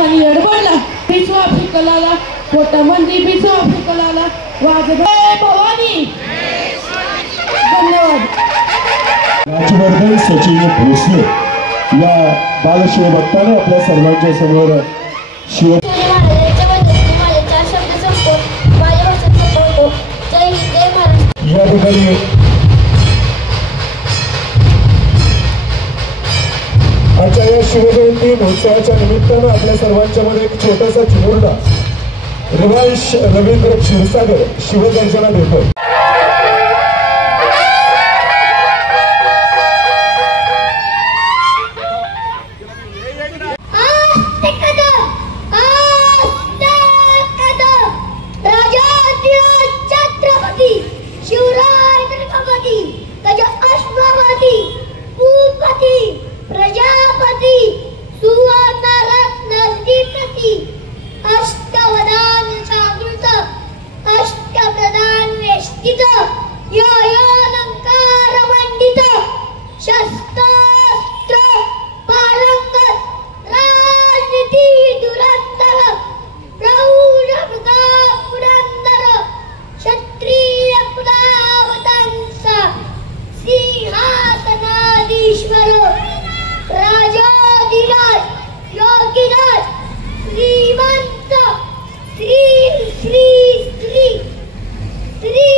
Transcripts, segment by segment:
खाली अडवडला पिसवा फिकलाला पोटामंदी पिसवा फिकलाला वाजवे भवानी। धन्यवाद। राजवर्धन सचिन भोसले या बालशिवभक्ताने आपल्या सर्वांच्या समोर शिव या ठिकाणी आजच्या या शिवजयंती महोत्सवाच्या निमित्तानं आपल्या सर्वांच्या मध्ये एक छोटासा चिमुरडा रिवांश रवींद्र क्षीरसागर शिवदर्शना देतो। प्रजापति सुवर्ण रत्न दीप्ति अष्टवदान जागृत अष्टप्रधान वेष्टित योऽलंकार मंडित शस्त्रास्त्र पारंगत राजनीति दुरंतर प्रौढ प्रताप पुरंदर क्षत्रिय कुलावतंस सिंहासनाधीश्वर राजाधिराज योगीराज श्रीमंत श्री श्री श्री श्री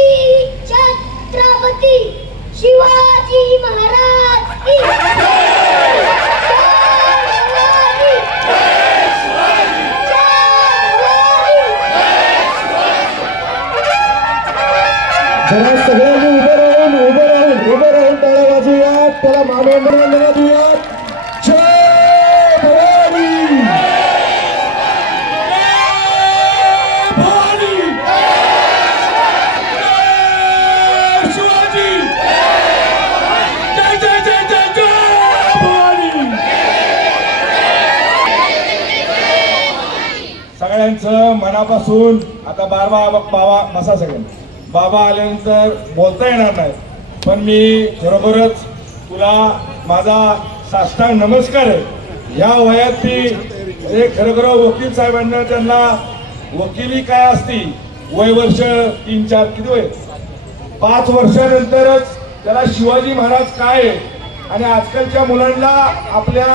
छत्रपति शिवाजी महाराज की जरा सगळ्यांनी उभे राहून टाळ्या वाजवूया, त्याला मानवंदना देऊया। सगळ्यांचं मनापासून आता बाबा बसा सगळ्यांना। बाबा आल्यानंतर बोलता येणार नाही, पण मी खरोखरच तुला माझा साष्टांग नमस्कार आहे। या वयात ती खरोखर वकील साहेबांना त्यांना वकिली काय असती वय वर्ष 3-4 किती वय 5 वर्षानंतरच त्याला शिवाजी महाराज काय आहे। आणि आजकालच्या मुलांना आपल्या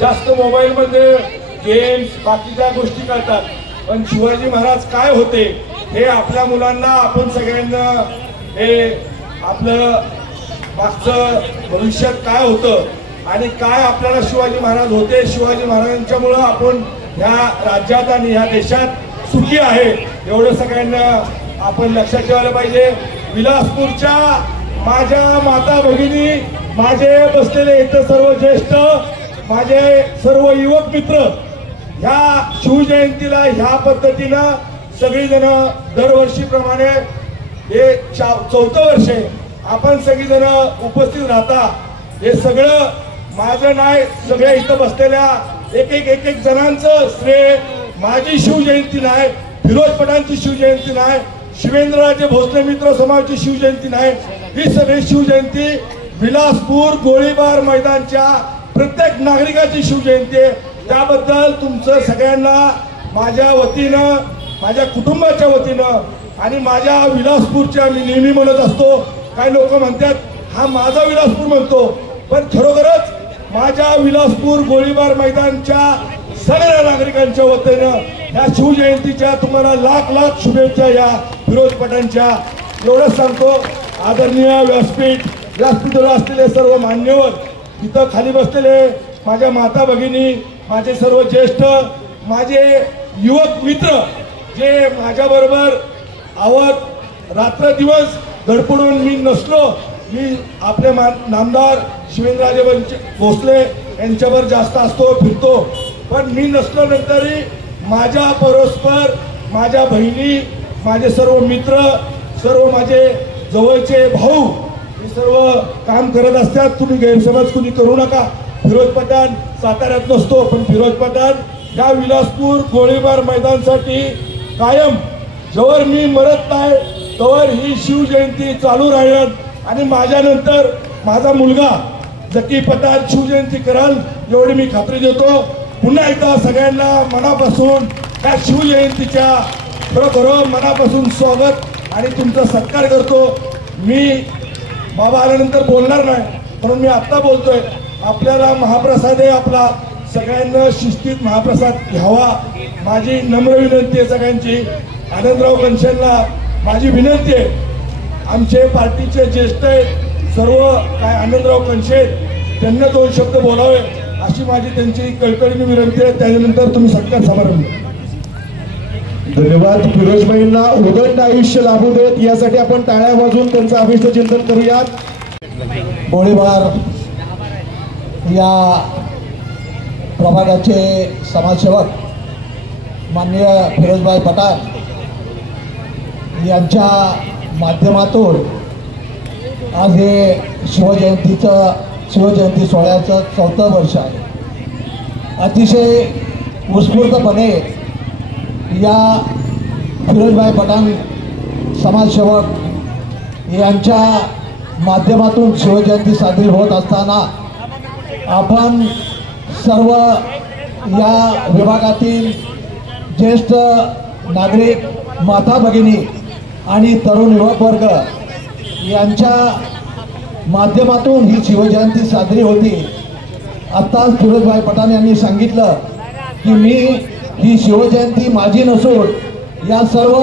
जास्त मोबाईल मध्ये गेम्स बाकीच्या गोष्टी कळतात, पण शिवाजी महाराज काय होते हे आपल्या मुलांना आपण सगळ्यांना हे आपलं मागचं भविष्यात काय होतं आणि काय आपल्याला शिवाजी महाराज होते, शिवाजी महाराजांच्यामुळं आपण ह्या राज्यात आणि ह्या देशात सुखी आहे एवढं सगळ्यांना आपण लक्षात ठेवायला पाहिजे। विलासपूरच्या माझ्या माता भगिनी, माझे बसलेले इथं सर्व ज्येष्ठ, माझे सर्व युवक मित्र, ह्या शिवजयंतीला ह्या पद्धतीनं सगळीजण दरवर्षीप्रमाणे हे 4थं वर्ष आहे आपण सगळीजण उपस्थित राहता। हे सगळं माझं नाही, सगळ्या इथं बसलेल्या एक जणांचं श्रेय। माझी शिवजयंती नाही, फिरोज पठाणची शिवजयंती नाही, शिवेंद्रराजे भोसले मित्र समाजाची शिवजयंती नाही, ही सगळी शिवजयंती विलासपूर गोळीबार मैदानच्या प्रत्येक नागरिकाची शिवजयंती आहे। त्याबद्दल तुमचं सगळ्यांना माझ्या वतीनं, माझ्या कुटुंबाच्या वतीनं आणि माझ्या विलासपूरच्या मी नेहमी म्हणत असतो, काही लोक म्हणतात हा माझा विलासपूर म्हणतो, पण खरोखरच माझ्या विलासपूर गोळीबार मैदानच्या सगळ्या नागरिकांच्या वतीनं ह्या शिवजयंतीच्या तुम्हाला लाख शुभेच्छा। या फिरोज पठाणच्या एवढंच सांगतो। आदरणीय व्यासपीठावर असलेले सर्व मान्यवर, इथं खाली बसलेले माझ्या माता भगिनी, माझे सर्व ज्येष्ठ, माझे युवक मित्र जे माझ्याबरोबर आवत रात्र दिवस धडपडून मी नसलो, मी आपले नामदार शिवेंद्रराजे भोसले यांच्यावर जास्त असतो फिरतो, पण मी नसलो नंतरही माझ्या परस्पर माझ्या बहिणी, माझे सर्व मित्र, सर्व माझे जवळचे भाऊ हे सर्व काम करत असतात। तुम्ही गैरसमज कुणी करू नका। फिरोज पठाण साताऱ्यात नसतो, पण फिरोज पठाण या विलासपूर गोळीबार मैदानासाठी कायम जोवर मी मरत नाही तोवर ही शिवजयंती चालू राहील। आणि माझ्यानंतर माझा मुलगा जकी पठाण शिवजयंती कराल एवढी मी खात्री देतो। पुन्हा एकदा सगळ्यांना मनापासून त्या शिवजयंतीच्या खरोखर मनापासून स्वागत आणि तुमचा सत्कार करतो। मी बाबा आल्यानंतर बोलणार नाही, म्हणून मी आत्ता बोलतोय। आपल्याला महाप्रसाद आहे आपला, सगळ्यांना शिस्तीत महाप्रसाद घ्यावा माझी नम्र विनंती आहे सगळ्यांची। आनंदराव कणशेंना माझी विनंती आहे, आमचे पार्टीचे ज्येष्ठ आहेत सर्व काय आनंदराव कणशे, त्यांना 2 शब्द बोलावे अशी माझी त्यांची कळकळीने विनंती आहे। त्यानंतर तुम्ही सत्कार समारंभ। धन्यवाद। फिरोजबाईंना उदंड आयुष्य लाभू देत यासाठी आपण टाळ्या वाजवून त्यांचं अभिष्ट चिंतन करूयात। गोळीबार या प्रभागाचे समाजसेवक माननीय फिरोजबाई पठाण यांच्या माध्यमातून आज हे शिवजयंती सोहळ्याचं 4थं वर्ष आहे। अतिशय उत्स्फूर्तपणे या फिरोजबाई पठाण समाजसेवक यांच्या माध्यमातून शिवजयंती साजरी होत असताना आपण सर्व या विभागातील ज्येष्ठ नागरिक, माता भगिनी आणि तरुण युवक वर्ग यांच्या माध्यमातून ही शिवजयंती साजरी होती। आत्ताच फिरोजबाई पठाण यांनी सांगितलं की मी ही शिवजयंती माझी नसून या सर्व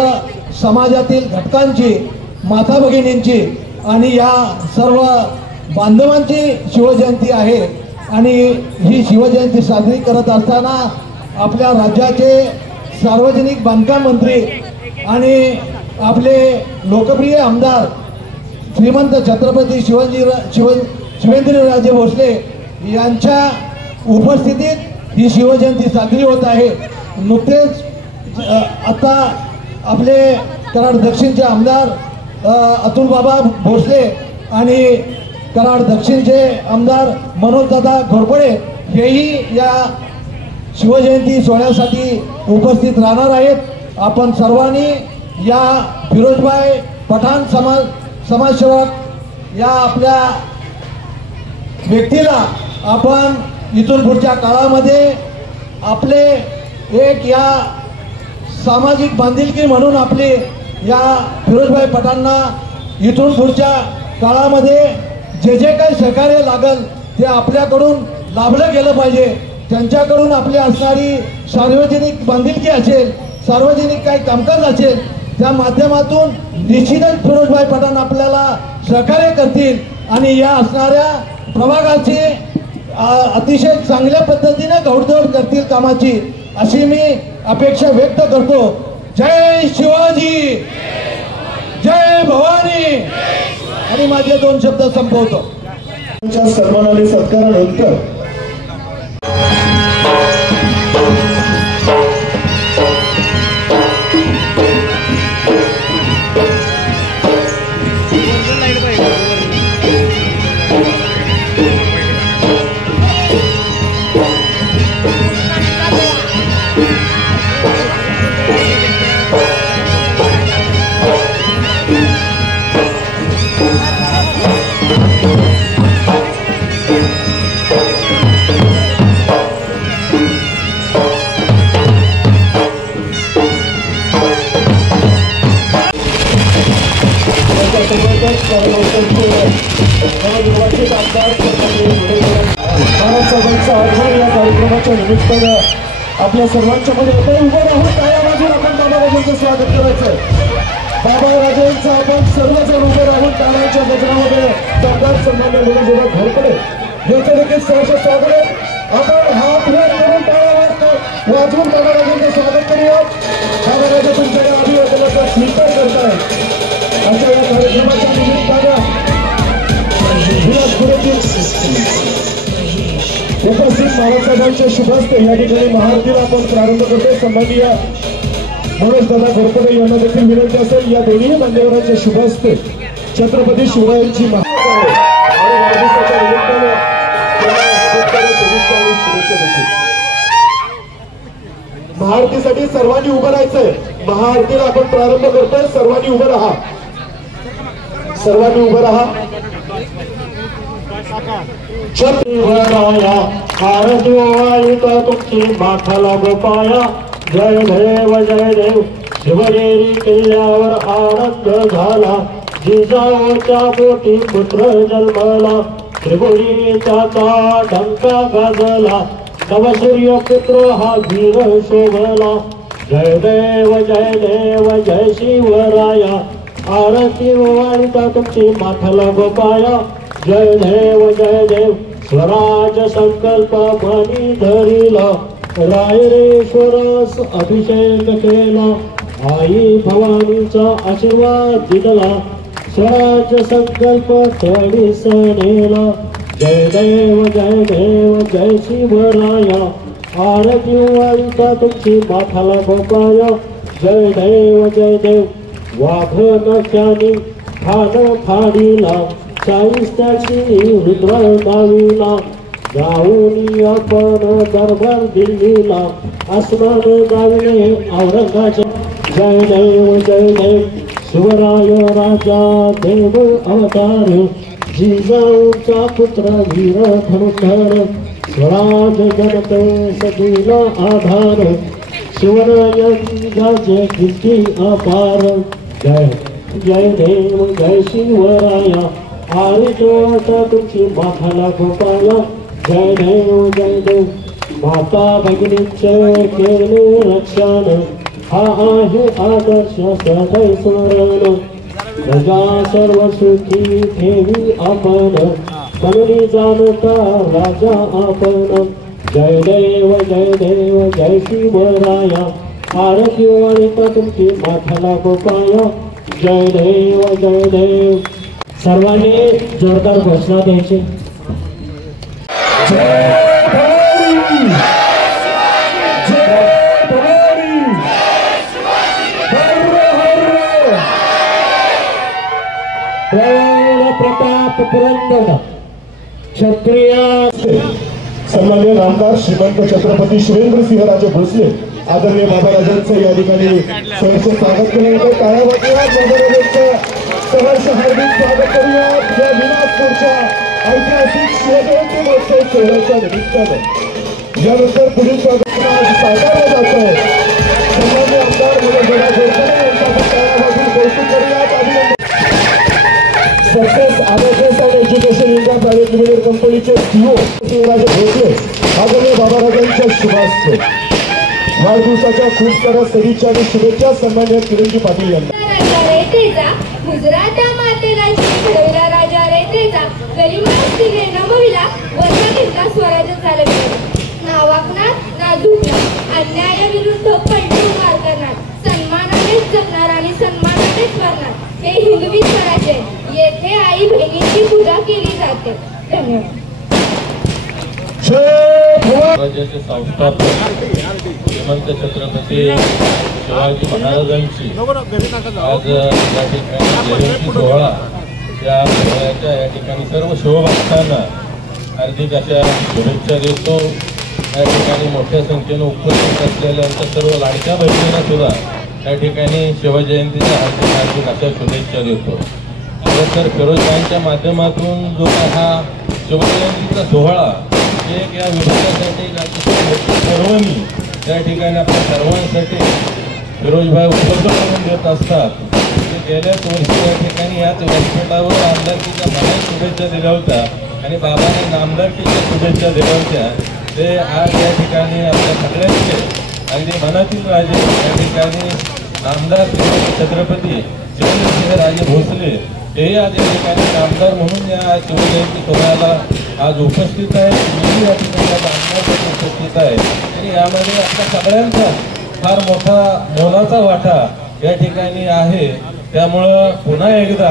समाजातील घटकांची, माता भगिनींची आणि या सर्व बांधवांची शिवजयंती आहे। आणि ही शिवजयंती साजरी करत असताना आपल्या राज्याचे सार्वजनिक बांधकाम मंत्री आणि आपले लोकप्रिय आमदार श्रीमंत छत्रपती शिवेंद्रराजे भोसले यांच्या उपस्थितीत ही शिवजयंती साजरी होत आहे। नुकतेच आता आपले कराड दक्षिणचे आमदार अतुलबाबा भोसले आणि कराड दक्षिणचे आमदार मनोजदादा घोरपडे हेही या शिवजयंती सोहळ्यासाठी उपस्थित राहणार आहेत। आपण सर्वांनी या फिरोजबाई पठाण समाजसेवक या आपल्या व्यक्तीला आपण इथून पुढच्या काळामध्ये आपले एक या सामाजिक बांधिलकी म्हणून आपली या फिरोजबाई पठाणना इथून पुढच्या काळामध्ये जे जे काही सहकार्य लागल ते आपल्याकडून लाभलं गेलं पाहिजे। त्यांच्याकडून आपली असणारी सार्वजनिक बांधिलकी असेल, सार्वजनिक काही कामकाज असेल, त्या माध्यमातून निश्चितच फिरोजबाई पठाण आपल्याला सहकार्य करतील आणि या असणाऱ्या प्रभागाची अतिशय चांगल्या पद्धतीने घौडदौड करतील कामाची, अशी मी अपेक्षा व्यक्त करतो। जय शिवाजी, जय भवानी। आणि माझे 2 शब्द संपवतो। सन्मानाने सत्कारानंतर या कार्यक्रमाच्या निमित्तानं आपल्या सर्वांच्या मध्ये उभं राहून टाळ्या वाजवून आपण बाबाराजांचं स्वागत करायचं। बाबाराजांचं आपण सर्वजण उभे राहून टाळ्यांच्या गजरामध्ये सरदार सन्मान्य मनोजदादा घोरपडे यांचं देखील सहर्ष स्वागत आहे। आपण हात वर करून टाळ्या वाजवून बाबाराजांचं स्वागत करूया। बाबाराजा तुमच्या या अभिवादनाचा स्वीकार करताय। अशा या कार्यक्रमाच्या निमित्तानं उपस्थित महाराजांच्या शुभहस्ते या ठिकाणी महाआरतीला आपण प्रारंभ करतो। सन्माननीय मनोजदादा घोरपडे यांना देखील विनंती असेल या दोन्ही मान्यवरांच्या शुभहस्ते छत्रपती शिवरायांची महाआरतीसाठी सर्वांनी उभं राहायचंय। महाआरतीला आपण प्रारंभ करतोय, सर्वांनी उभं राहा, सर्वांनी उभं राहा। छत्रपती आरती ओवाळीता तुमची माथाला गोपाया जय देव शिवनेरी किल्ल्यावर आनंद झाला जिजाऊच्या पोटी पुत्र जन्मला त्रिपुरीचा डंका गाजला नवसूर्य पुत्र हा वीर शोभला जय देव जय शिवराया आरती ओवाळीता तुमची माथाला गोपाया जय देव स्वराज संकल्प मनी धरिला रायरेश्वरास अभिषेक केला आई भवानीचा आशीर्वाद दिला स्वराज संकल्प तळी सणेला जय देव जय शिवराया आरती ओवाळीता तुमची माथाला गोपाया जय देव वाघ नख्यानी खान फाडीला शाहिस्त्याची रुद्र दावीला जाऊनी आपण दरबार दिल्लीला आसमान दाविले औरंगाच्या जय देव शिवराय राजा देव अवतार जिजाऊचा पुत्र वीर धनुधर स्वराज जनतेसतीला आधार शिवरायांचे कीर्ती अपार जय देव जय शिवराया आरती तुमची माथाला गोपाया जय देव माता भगिनींचे केले रक्षण हा आहे आदर्श सदैव स्मरण प्रजा सर्व सुखी ठेवी आपण बनली जाणता राजा आपण जय देव जय शिवराया आरती ओवाळीता तुमची माथाला गोपाया जय देव सर्वांनी जोरदार घोषणा द्यायची प्रताप पुरंदर क्षत्रिय सन्माननीय नामदार श्रीमंत छत्रपती शिवेंद्रसिंहराजे भोसले आदरणीय बाबाराजांचं या ठिकाणी सहर्ष स्वागत केलं होतं टाळ्या वाजवूयात बाबाराजांचं सहर्ष हार्दिक स्वागत करूयात या विलासपूरच्या ऐतिहासिक शिवजयंती महोत्सव सोहळ्याच्या निमित्तानं यानंतर पुढील स्वागत साकारलं जातं सन्माननीय आमदार मुरलीधर गोडसे यांचा टाळ्या वाजवून कौतुक करूयात अभिनंदन success Adarsh and education India private limited कंपनीचे सीओ शिवराजे भोसले आदरणीय बाबाराजांच्या शुभास्ते वाढदिवसाच्या खूप साऱ्या सदिच्छा आणि शुभेच्छा सन्माननीय किरणजी पाटील यांना गुजराता मातेला घडवला राजा रेतेचा गलिमास तिने नमविला वरचा घेतला स्वराज्य चालविला ना वाकणार ना झुकणार अन्यायाविरुद्ध पलटून मार करणार सन्मानानेच जगणार आणि सन्मानानेच मरणार हे हिंदवी स्वराज्य येथे आई बहिणीची पूजा केली जाते धन्यवाद राज्याचे संस्थापक श्रीमंत छत्रपती शिवाजी महाराजांची आज या ठिकाणी जयंती सोहळा या सोहळ्याच्या या ठिकाणी सर्व शिवभक्तांना हार्दिक अशा शुभेच्छा देतो। या ठिकाणी मोठ्या संख्येने उपस्थित असलेल्या आमच्या सर्व लाडक्या बहिणींना सुद्धा या ठिकाणी शिवजयंतीच्या हार्दिक अशा शुभेच्छा देतो। तर फिरोजबाईंच्या माध्यमातून जो हा शिवजयंतीचा सोहळा एक या विभागासाठी सर्वांनी त्या ठिकाणी आपल्या सर्वांसाठी फिरोजभाई उपलब्ध करून देत असतात। गेल्याच वर्षी या ठिकाणी याच व्यासपीठावर आमदारकीच्या मनात शुभेच्छा दिल्या होत्या आणि बाबांनी नामदारकीच्या शुभेच्छा दिल्या होत्या। ते आज या ठिकाणी आपल्या सगळ्यांचे अगदी मनातील राजे या ठिकाणी आमदार छत्रपती शिवेंद्रसिंहराजे भोसले हे आज या ठिकाणी आमदार म्हणून या शिवजयंती सोहळ्याला आज उपस्थित आहे। मी या ठिकाणी आमदार उपस्थित आहे आणि यामध्ये आपल्या सगळ्यांचा फार मोठा मोलाचा वाटा या ठिकाणी आहे। त्यामुळं पुन्हा एकदा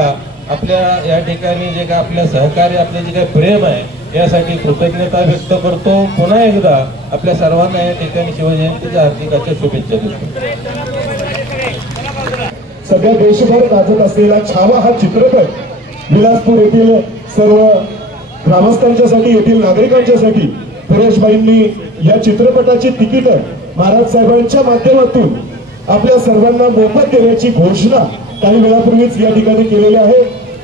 आपल्या या ठिकाणी जे काय आपल्या सहकार्य आपले जे काही प्रेम आहे यासाठी कृतज्ञता व्यक्त करतो। पुन्हा एकदा आपल्या सर्वांना या ठिकाणी शिवजयंतीच्या हार्दिक शुभेच्छा देतो। सगळ्या देशभर गाजत असलेला छावा हा चित्रपट विलासपूर येथील सर्व ग्रामस्थांच्यासाठी येथील नागरिकांच्यासाठी फिरोजबाईंनी या चित्रपटाची तिकीट महाराज साहेबांच्या माध्यमातून आपल्या सर्वांना मोफत देण्याची घोषणा काही वेळापूर्वीच या ठिकाणी केलेली आहे।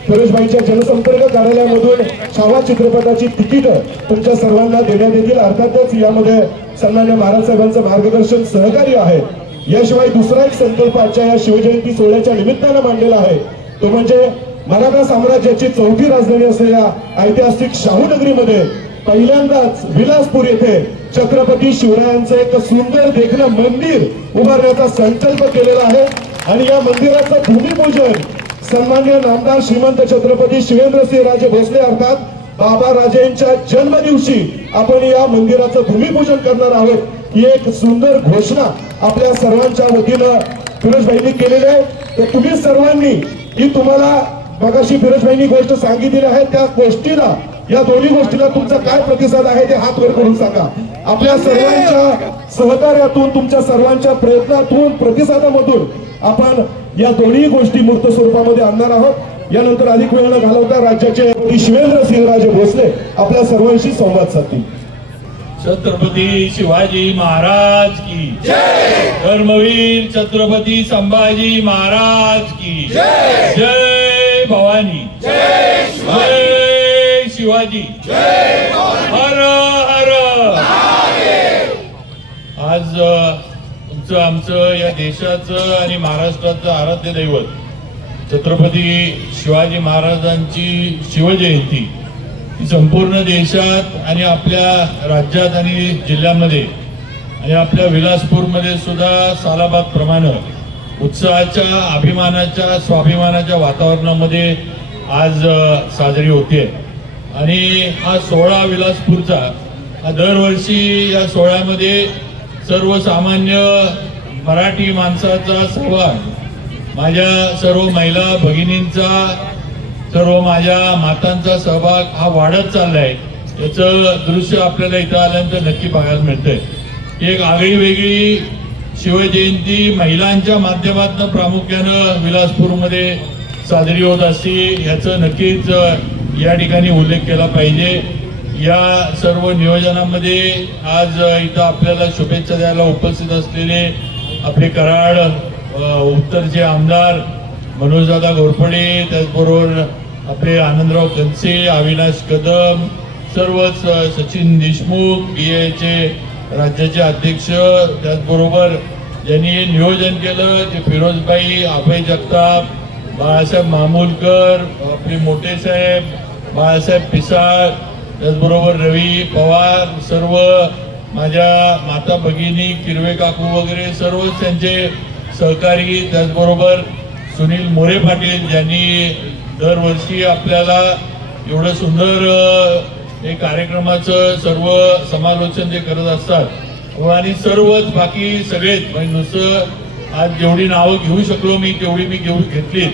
फिरोजबाईंच्या जनसंपर्क कार्यालयामधून छावा चित्रपटाची तिकीट तुमच्या सर्वांना देण्यात येतील। अर्थातच यामध्ये सन्माननीय महाराज साहेबांचं मार्गदर्शन सहकार्य आहे। याशिवाय दुसरा एक संकल्प आजच्या या शिवजयंती सोहळ्याच्या निमित्तानं मांडलेला आहे, तो म्हणजे मराठा साम्राज्याची चौथी राजधानी असलेल्या ऐतिहासिक शाहूनगरीमध्ये पहिल्यांदाच विलासपूर येथे छत्रपती शिवरायांचं एक सुंदर देखणं मंदिर उभारण्याचा संकल्प केलेला आहे। आणि या मंदिराचं भूमिपूजन सन्माननीय नामदार श्रीमंत छत्रपती शिवेंद्रसिंहराजे भोसले अर्थात बाबा राजेंच्या जन्मदिवशी आपण या मंदिराचं भूमिपूजन करणार आहोत। ही एक सुंदर घोषणा आपल्या सर्वांच्या वतीनं फिरोजबाईंनी केलेली आहे। तर तुम्ही सर्वांनी ही तुम्हाला मगाशी फिरोजबाईंनी गोष्ट सांगितलेली आहे, त्या गोष्टीला या दोन्ही गोष्टीला तुमचा काय प्रतिसाद आहे ते हात वर करून सांगा। आपल्या सर्वांच्या सहकार्यातून तुमच्या सर्वांच्या प्रयत्नातून प्रतिसादामधून आपण या दोन्ही गोष्टी मूर्त स्वरूपामध्ये आणणार आहोत। यानंतर अधिक वेळ न घालवता राज्याचे शिवेंद्रसिंहराजे भोसले आपल्या सर्वांशी संवाद साधतील। छत्रपती शिवाजी महाराज की जय। धर्मवीर छत्रपती संभाजी महाराज की जय। जय भवानी, जय शिवाजी, जय हर हर। आज तुमचं आमचं या देशाचं आणि महाराष्ट्राचं आराध्य दैवत छत्रपती शिवाजी महाराजांची शिवजयंती ही संपूर्ण देशात आणि आपल्या राज्यात आणि जिल्ह्यामध्ये आणि आपल्या विलासपूरमध्ये सुद्धा सालाबाद प्रमाणे उत्साहाच्या, अभिमानाच्या, स्वाभिमानाच्या वातावरणामध्ये आज साजरी होते। आणि हा सोहळा विलासपूरचा हा दरवर्षी या सोहळ्यामध्ये सर्वसामान्य मराठी माणसाचा सहभाग, माझ्या सर्व महिला भगिनींचा, सर्व माझ्या मातांचा सहभाग हा वाढत चाललाय। याचं दृश्य आपल्याला इथं आल्यानंतर नक्की बघायला मिळतंय। एक आगळी वेगळी शिवजयंती महिलांच्या माध्यमातून प्रामुख्यानं विलासपूरमध्ये साजरी होत असते, याचं नक्कीच या ठिकाणी उल्लेख केला पाहिजे। या सर्व नियोजनामध्ये आज इथं आपल्याला शुभेच्छा द्यायला उपस्थित असलेले आपले कराड उत्तरचे आमदार मनोजदादा घोरपडे, त्याचबरोबर आपले आनंदराव कनसे, अविनाश कदम, सर्वच सचिन देशमुख BAचे राज्याचे अध्यक्ष, त्याचबरोबर ज्यांनी हे नियोजन केलं ते फिरोजबाई, अभय जगताप, बाळासाहेब मामूलकर, आपले मोठे साहेब बाळासाहेब पिसाळ, त्याचबरोबर रवी पवार, सर्व माझ्या माता भगिनी, किरवे काकू वगैरे सर्वच त्यांचे सहकारी, त्याचबरोबर सुनील मोरे पाटील ज्यांनी दरवर्षी आपल्याला एवढं सुंदर एक कार्यक्रमाचं सर्व समालोचन जे करत असतात आणि सर्वच बाकी सगळेच म्हणजे नुसतं आज जेवढी नावं घेऊ शकलो मी तेवढी मी घेतली,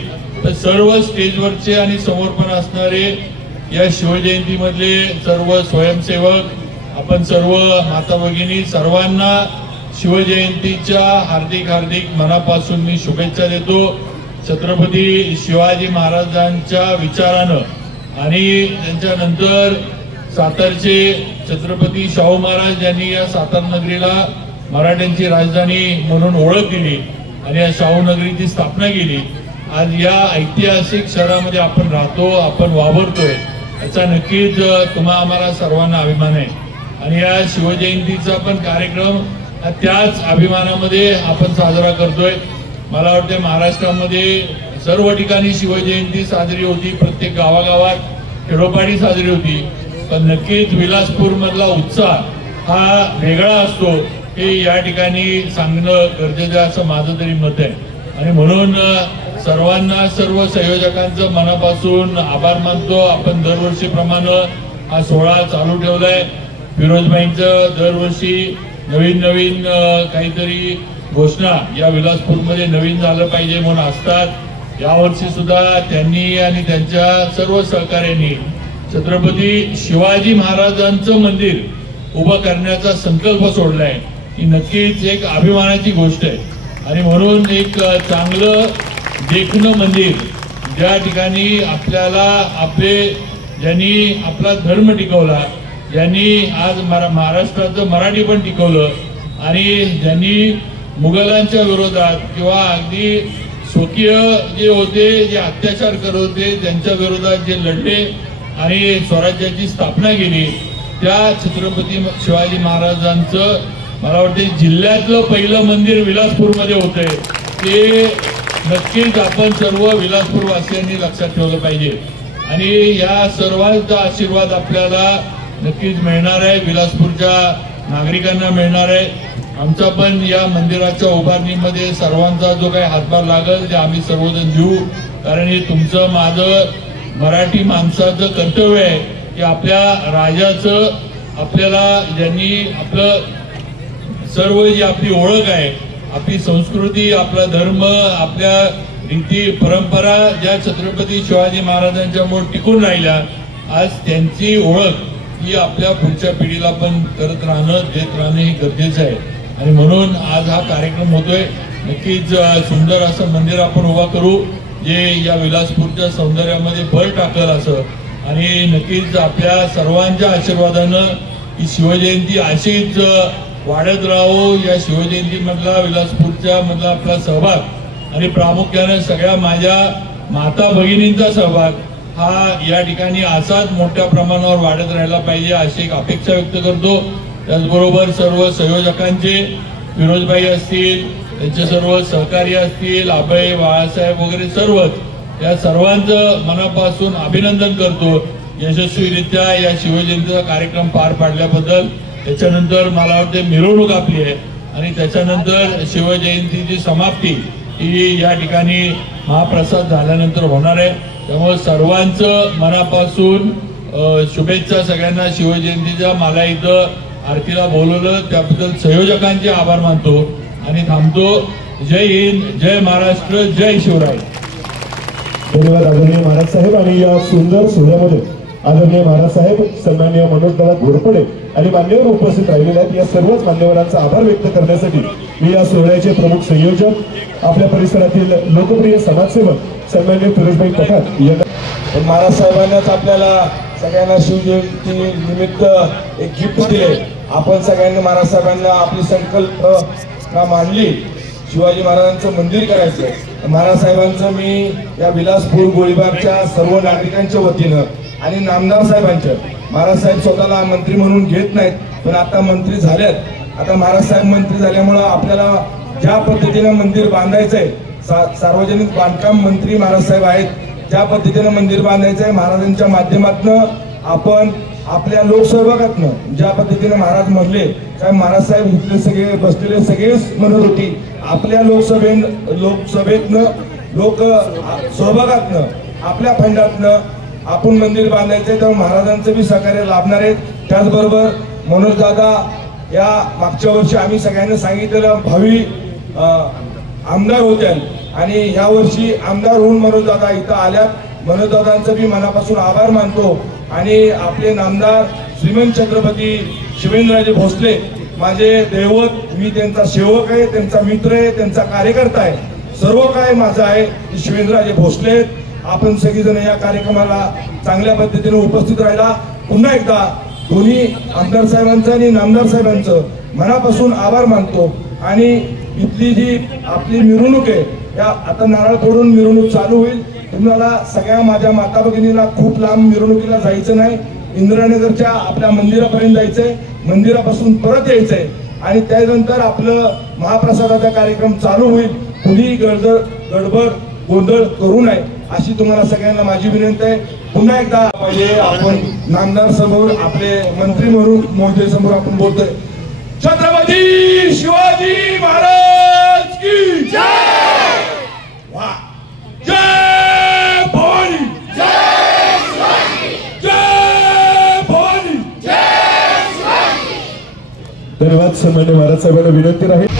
तर सर्व स्टेजवरचे आणि समोर पण असणारे या शिवजयंतीमधले सर्व स्वयंसेवक, आपण सर्व माता भगिनी सर्वांना शिवजयंतीच्या हार्दिक हार्दिक मनापासून मी शुभेच्छा देतो। छत्रपती शिवाजी महाराजांच्या विचारानं आणि त्यांच्यानंतर सातारचे छत्रपती शाहू महाराज यांनी या सातार नगरीला मराठ्यांची राजधानी म्हणून ओळख दिली आणि या शाहू नगरीची स्थापना केली। आज या ऐतिहासिक शहरामध्ये आपण राहतो, आपण वावरतोय, याचा नक्कीच तुम्हा आम्हाला सर्वांना अभिमान आहे। आणि या शिवजयंतीचा पण कार्यक्रम त्याच अभिमानामध्ये आपण साजरा करतोय। मला वाटतं महाराष्ट्रामध्ये सर्व ठिकाणी शिवजयंती साजरी होती, प्रत्येक गावागावात खेडोपाडी साजरी होती, पण नक्कीच विलासपूर मधला उत्साह हा वेगळा असतो हे या ठिकाणी सांगणं गरजेचं आहे असं माझं तरी मत आहे। आणि म्हणून सर्वांना, सर्व संयोजकांचं मनापासून आभार मानतो। आपण दरवर्षीप्रमाणे हा सोहळा चालू ठेवलाय। फिरोजबाईंचं दरवर्षी नवीन नवीन काहीतरी घोषणा या विलासपूरमध्ये नवीन झालं पाहिजे म्हणून असतात। यावर्षी सुद्धा त्यांनी आणि त्यांच्या सर्व सहकार्यांनी छत्रपती शिवाजी महाराजांचं मंदिर उभं करण्याचा संकल्प सोडलाय, ही नक्कीच एक अभिमानाची गोष्ट आहे। आणि म्हणून एक चांगलं देखणं मंदिर ज्या ठिकाणी आपल्याला आपले ज्यांनी आपला धर्म टिकवला, ज्यांनी आज महाराष्ट्राचं मराठी पण टिकवलं आणि ज्यांनी मुघलांच्या विरोधात किंवा अगदी स्वकीय जे होते, जे अत्याचार करत होते, त्यांच्या विरोधात जे लढले आणि स्वराज्याची स्थापना केली, त्या छत्रपती शिवाजी महाराजांचं मला वाटते जिल्ह्यातलं पहिलं मंदिर विलासपूरमध्ये होतंय. ते नक्कीच आपण सर्व विलासपूर वासियांनी लक्षात ठेवलं पाहिजे आणि या सर्वांचा आशीर्वाद आपल्याला नक्कीच मिळणार आहे, विलासपूरच्या नागरिकांना मिळणार आहे. आमचा पण या मंदिराच्या उभारणीमध्ये सर्वांचा जो काही हातभार लागेल ते आम्ही सर्वजण देऊ, कारण हे तुमचं माझं मराठी माणसाचं कर्तव्य आहे की आपल्या राजाचं, आपल्याला ज्यांनी आपलं सर्व जी आपली ओळख आहे, आपली संस्कृती, आपला धर्म, आपल्या रीती परंपरा ज्या छत्रपती शिवाजी महाराजांच्यामुळे टिकून राहिल्या, आज त्यांची ओळख ही आपल्या पुढच्या पिढीला पण करत राहणं, देत राहणं हे गरजेचं आहे. आणि म्हणून आज हा कार्यक्रम होतोय. नक्कीच सुंदर असं मंदिर आपण उभा करू जे या विलासपूरच्या सौंदर्यामध्ये भर टाकल असं, आणि नक्कीच आपल्या सर्वांच्या आशीर्वादानं ही शिवजयंती अशीच वाढत राहो. या शिवजयंतीमधला विलासपूरच्या मधला आपला सहभाग आणि प्रामुख्याने सगळ्या माझ्या माता भगिनींचा सहभाग हा या ठिकाणी असाच मोठ्या प्रमाणावर वाढत राहिला पाहिजे अशी एक अपेक्षा व्यक्त करतो. त्याचबरोबर सर्व संयोजकांचे, फिरोजभाई असतील, त्यांचे सर्व सहकारी असतील, अभय, बाळासाहेब वगैरे सर्वच, या सर्वांचं मनापासून अभिनंदन करतो यशस्वीरित्या या शिवजयंतीचा कार्यक्रम पार पाडल्याबद्दल. त्याच्यानंतर मला वाटते मिरवणूक आपली आहे आणि त्याच्यानंतर शिवजयंतीची समाप्ती ही या ठिकाणी महाप्रसाद झाल्यानंतर होणार आहे. त्यामुळे सर्वांचं मनापासून शुभेच्छा सगळ्यांना शिवजयंतीच्या. मला इथं आरतीला बोलवलं त्याबद्दल संयोजकांचे आभार मानतो आणि थांबतो. जय हिंद, जय महाराष्ट्र, जय शिवराय. धन्यवाद आदरणीय महाराज साहेब. आणि या सुंदर सोहळ्यामध्ये आदरणीय महाराज साहेब, सन्माननीय मनोजदादा घोरपडे आणि मान्यवर उपस्थित राहिलेले आहेत. या सर्वच मान्यवरांचा आभार व्यक्त करण्यासाठी मी या सोहळ्याचे प्रमुख संयोजक, आपल्या परिसरातील लोकप्रिय समाजसेवक सन्माननीय फिरोजभाई पठाण यांना. महाराज साहेबांनाच आपल्याला सगळ्यांना शिवजयंती निमित्त एक गिफ्ट दिले. आपण सगळ्यांनी महाराज साहेबांना आपली संकल्पना मांडली, शिवाजी महाराजांचं मंदिर करायचं. महाराज साहेबांचं मी या विलासपूर गोळीबारच्या सर्व नागरिकांच्या वतीनं आणि नामदार साहेबांच्या, महाराज साहेब स्वतःला मंत्री म्हणून घेत नाहीत पण आता मंत्री झाल्यात. आता महाराज साहेब मंत्री झाल्यामुळं आपल्याला ज्या पद्धतीनं मंदिर बांधायचंय, सार्वजनिक बांधकाम मंत्री महाराज साहेब आहेत, ज्या पद्धतीनं मंदिर बांधायचं आहे महाराजांच्या माध्यमातून आपण आपल्या लोकसहभागातनं ज्या पद्धतीने महाराज म्हणले, साहेब महाराज साहेब इथले सगळे बसलेले सगळेच म्हणत होती आपल्या लोकसभेतनं लोक सहभागातनं आपल्या फंडातनं आपण मंदिर बांधायचंय. तर महाराजांचं बी सहकार्य लाभणार आहे. त्याचबरोबर मनोज दादा या मागच्या वर्षी आम्ही सगळ्यांनी सांगितलेलं भावी आमदार होत्या आणि ह्या वर्षी आमदार होऊन मनोज दादा इथं आल्यात. मनोज दादांचं बी मनापासून आभार मानतो. आणि आपले नामदार श्रीमंत छत्रपती शिवेंद्रराजे भोसले माझे दैवत, मी त्यांचा सेवक आहे, त्यांचा मित्र आहे, त्यांचा कार्यकर्ता आहे. सर्व काय माझं आहे शिवेंद्रराजे भोसले. आपण सगळीजण या कार्यक्रमाला चांगल्या पद्धतीने उपस्थित राहिला. पुन्हा एकदा दोन्ही आमदार साहेबांचं आणि नामदार साहेबांचं मनापासून आभार मानतो. आणि इथली जी आपली मिरवणूक आहे, या आता नारळ फोडून मिरवणूक चालू होईल. तुम्हाला सगळ्या माझ्या माता भगिनीला खूप लांब मिरवणुकीला जायचं नाही, इंदिरानगरच्या आपल्या मंदिरापर्यंत जायचंय, मंदिरापासून परत यायचंय आणि त्यानंतर आपलं महाप्रसादाचा कार्यक्रम चालू होईल. कुणी गडबड गोंधळ करू नये अशी तुम्हाला सगळ्यांना माझी विनंती आहे. पुन्हा एकदा पाहिजे आपण नामदार समोर, आपले मंत्री म्हणून महोदय समोर आपण बोलतोय. छत्रपती शिवाजी महाराज की जय. वा, जय भवानी, जय शिवाजी, जय भवानी, जय शिवाजी. धन्यवाद. सन्माननीय महाराज साहेबांना विनंती राहील.